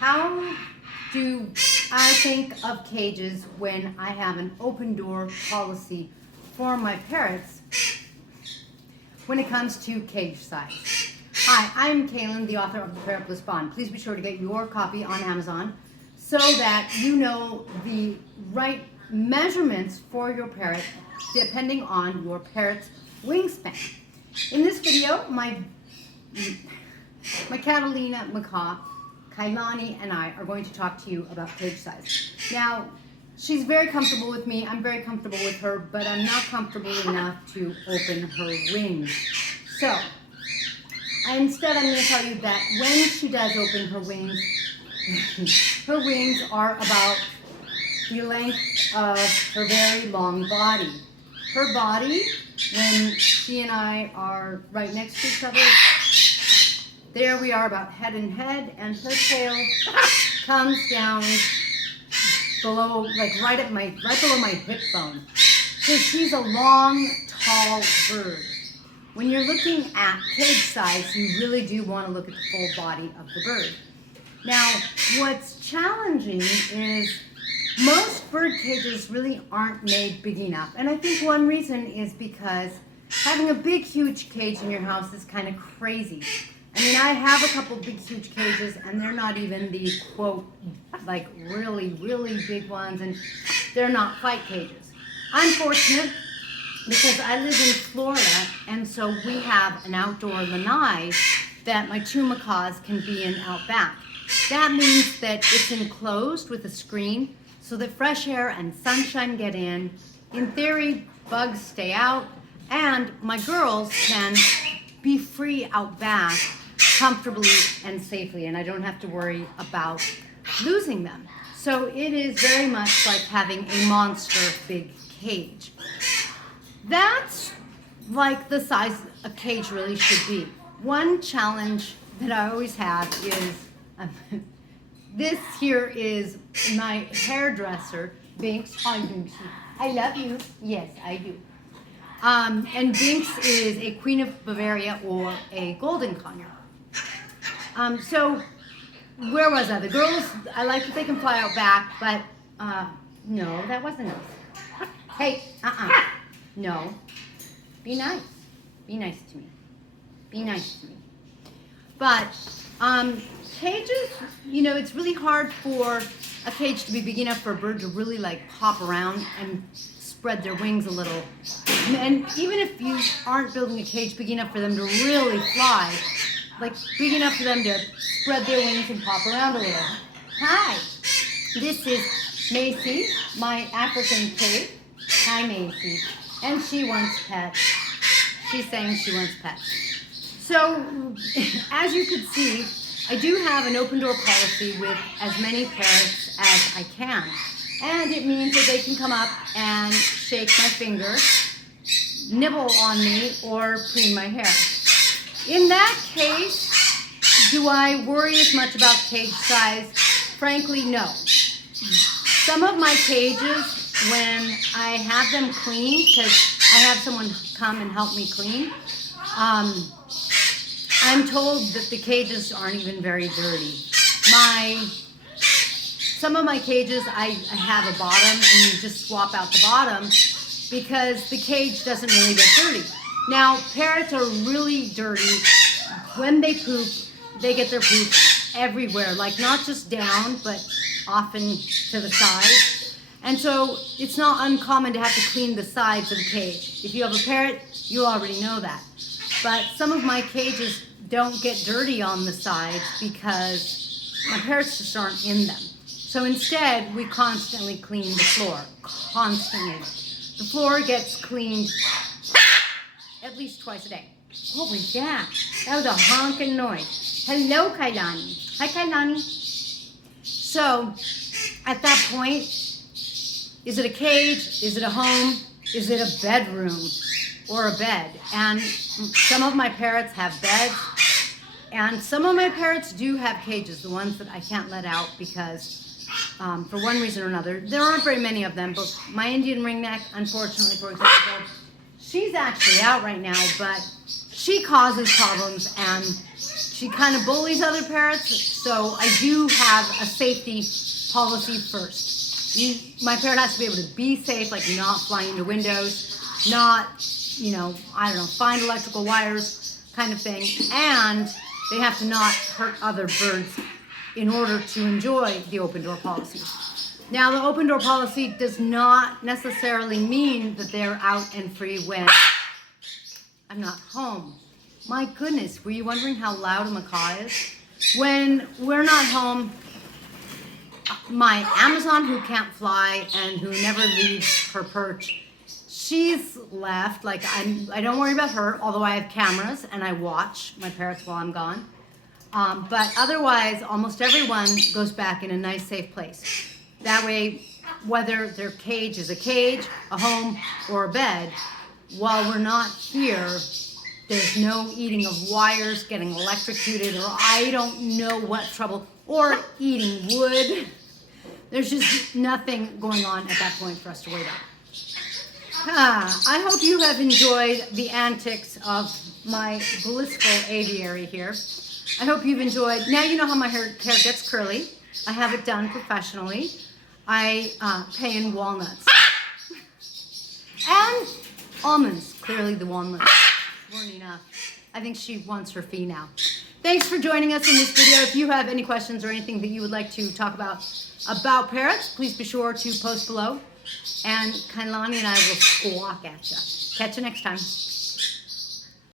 How do I think of cages when I have an open door policy for my parrots when it comes to cage size? Hi, I'm Kaylin, the author of The Parrot Bliss Bond. Please be sure to get your copy on Amazon so that you know the right measurements for your parrot depending on your parrot's wingspan. In this video, my Catalina macaw, Kailani, and I are going to talk to you about cage size. Now, she's very comfortable with me, I'm very comfortable with her, but I'm not comfortable enough to open her wings. So, instead I'm going to tell you that when she does open her wings are about the length of her very long body. Her body, when she and I are right next to each other, there we are about head and head, and her tail comes down below, like right below my hip bone. So she's a long, tall bird. When you're looking at cage size, you really do want to look at the full body of the bird. Now, what's challenging is most bird cages really aren't made big enough. And I think one reason is because having a big, huge cage in your house is kind of crazy. I mean, I have a couple big, huge cages, and they're not even the, quote, like really, really big ones, and they're not fight cages. I'm fortunate because I live in Florida, and so we have an outdoor lanai that my two macaws can be in out back. That means that it's enclosed with a screen so that fresh air and sunshine get in. In theory, bugs stay out, and my girls can be free out back comfortably and safely, and I don't have to worry about losing them. So it is very much like having a monster big cage. That's like the size a cage really should be. One challenge that I always have is, this here is my hairdresser, Binks. Hi, Binksy. I love you. Yes, I do. And Binks is a Queen of Bavaria or a Golden Conure. So where was I? The girls, I like that they can fly out back, but no, that wasn't nice. Hey, no. Be nice. Be nice to me. Be nice to me. But cages, you know, it's really hard for a cage to be big enough for a bird to really like hop around and spread their wings a little. And even if you aren't building a cage big enough for them to really fly, like big enough for them to spread their wings and pop around a little. Hi, this is Macy, my African pig. Hi, Macy. And she wants pets. She's saying she wants pets. So, as you could see, I do have an open door policy with as many parrots as I can. And it means that they can come up and shake my finger, nibble on me, or preen my hair. In that case, do I worry as much about cage size? Frankly, no. Some of my cages, when I have them cleaned, because I have someone come and help me clean, I'm told that the cages aren't even very dirty. Some of my cages, I have a bottom, and you just swap out the bottom because the cage doesn't really get dirty. Now, parrots are really dirty. When they poop, they get their poop everywhere, like not just down, but often to the side. And so it's not uncommon to have to clean the sides of the cage. If you have a parrot, you already know that. But some of my cages don't get dirty on the sides because my parrots just aren't in them. So instead, we constantly clean the floor, constantly. The floor gets cleaned at least twice a day. What was that? That was a honking noise. Hello, Kailani. Hi, Kailani. So, at that point, is it a cage? Is it a home? Is it a bedroom or a bed? And some of my parrots have beds, and some of my parrots do have cages, the ones that I can't let out because for one reason or another. There aren't very many of them, but my Indian ringneck, unfortunately, for example, she's actually out right now, but she causes problems, and She kind of bullies other parrots, so I do have a safety policy first. My parrot has to be able to be safe, like not flying into windows, not, I don't know, find electrical wires kind of thing, and they have to not hurt other birds in order to enjoy the open door policy. Now, the open door policy does not necessarily mean that they're out and free when I'm not home. My goodness, were you wondering how loud a macaw is? When we're not home, my Amazon, who can't fly and who never leaves her perch, she's left. Like, I don't worry about her, although I have cameras and I watch my parrots while I'm gone. But otherwise, almost everyone goes back in a nice, safe place. That way, whether their cage is a cage, a home, or a bed, while we're not here, there's no eating of wires, getting electrocuted, or I don't know what trouble, or eating wood. There's just nothing going on at that point for us to worry about. I hope you have enjoyed the antics of my blissful aviary here. I hope you've enjoyed. Now you know how my hair gets curly. I have it done professionally. I pay in walnuts. And almonds. Clearly the walnuts weren't enough. I think she wants her fee now. Thanks for joining us in this video. If you have any questions or anything that you would like to talk about parrots, please be sure to post below. And Kailani and I will squawk at you. Catch you next time.